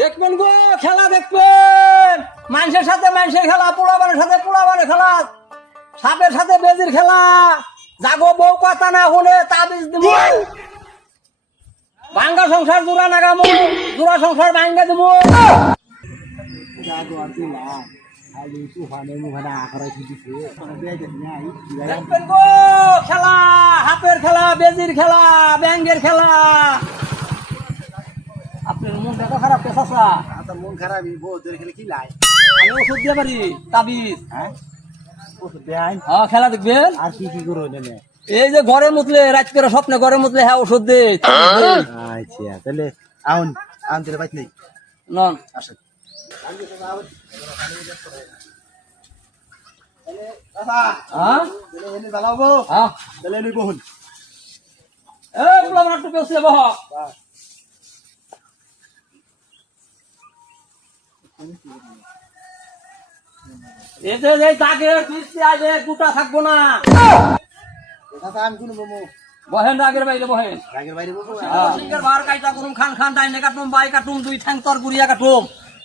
দেখবেন গো, খেলা দেখবেন। মানুষের সাথে মানুষের খেলা, পোলাবানের সাথে পোলাবানের খেলা, সাপের সাথে বেজির খেলা। জাগো বউ কথা না হলে তাবিজ দিব। ভাঙ্গা সংসার জোড়া নাগামু, জোড়া সংসার ভাঙ্গা দিব। দেখবেন গো খেলা, হাতের খেলা, বেজির খেলা, ব্যাঙ্গের খেলা। আপনার মন দেখো খারাপ পেশা। মন খারাপ বহুত ধরে খেলে কি লাই আমি ওষুধ দিয়ে পারি, তাবিজ। হ্যাঁ ওষুধ দেয় হ্যাঁ, খেলা দেখবেন। আর কি কি করো নেনে এই যে ঘরে মুতলে, রাত করে স্বপ্নে ঘরে মুতলে, হ্যাঁ ওষুধ দে। আচ্ছা তাহলে আউন আউন তেরে বাইত নেই নন আসেন হ্যাঁ এনে জ্বালাবো হ্যাঁ। তাহলে এনে বহুন এই পোলাপান একটু পেছলে বহ। এই যে এই দাগের বৃষ্টি আসবে, গুটা থাকবো না। কথা আমি কোন মোমো বহেন দাগের বাইরে বহেন। রাগের বাইরে বসো সিংহের বার কাইটা করুম, খান খান ডাইনে কাটুম, বাই কাটুম, দুই ঠ্যাং তর গুড়িয়া কাটুম।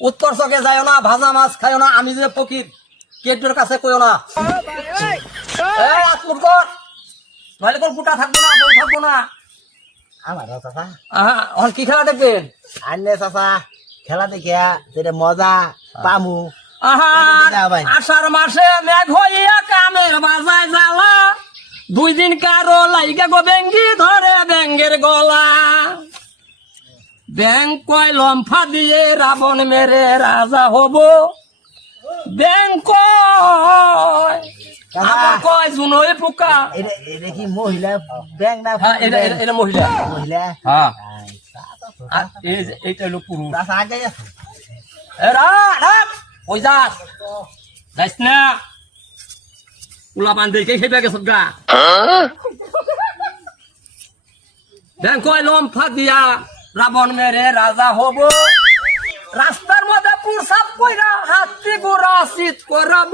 উত্তর চকে যাইও না, ভাজা মাছ খাইও না। আমি যে ফকির, কেটোর কাছে কইও না। এই আতমুট কর, নইলে কোন গুটা থাকবো না, বই থাকবো না। আমার চাচা আহা, এখন কি খেলা দেখবেন? আন্নে চাচা খেলা দেখিয়া যেটা মজা পামু আহা, আষাঢ় মাসে মেঘ হইয়া কামের বাজায় জ্বালা। 2 দিন কারো লাইগা গো ব্যাঙ্গি ধরে ব্যাঙ্গের গলা। ব্যাং কয় লম্ফা দিয়ে রাবণ মেরে রাজা হব। ব্যাং কয় আবার কয় জুনই পোকা। এটা কি মহিলা ব্যাং না হ্যাঁ, এটা মহিলা। মহিলা হ্যাঁ, আর এইটা হলো পুরুষ। চাচা আগে আছে ওই যাস যাইস না, উলা বান দেখে খেপে গেছ গা। ব্যাংক লম্ফা দিয়া রাবণ মেরে রাজা হব। রাস্তার মধ্যে পুরসাপ কইরা হাতি গোড়া শীত করাব।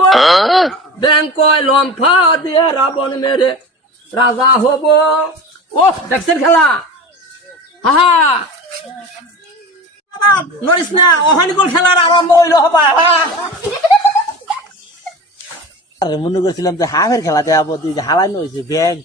ব্যাংক লম্ফা দিয়ে রাবণ মেরে রাজা হব। ও দেখছেন খেলা? হা নরিস না, অহানিকল খেলার আরম্ভ হইল হবা। মনে করছিলাম যে হাফের খেলাতে আবো হালানো হয়েছে ব্যাং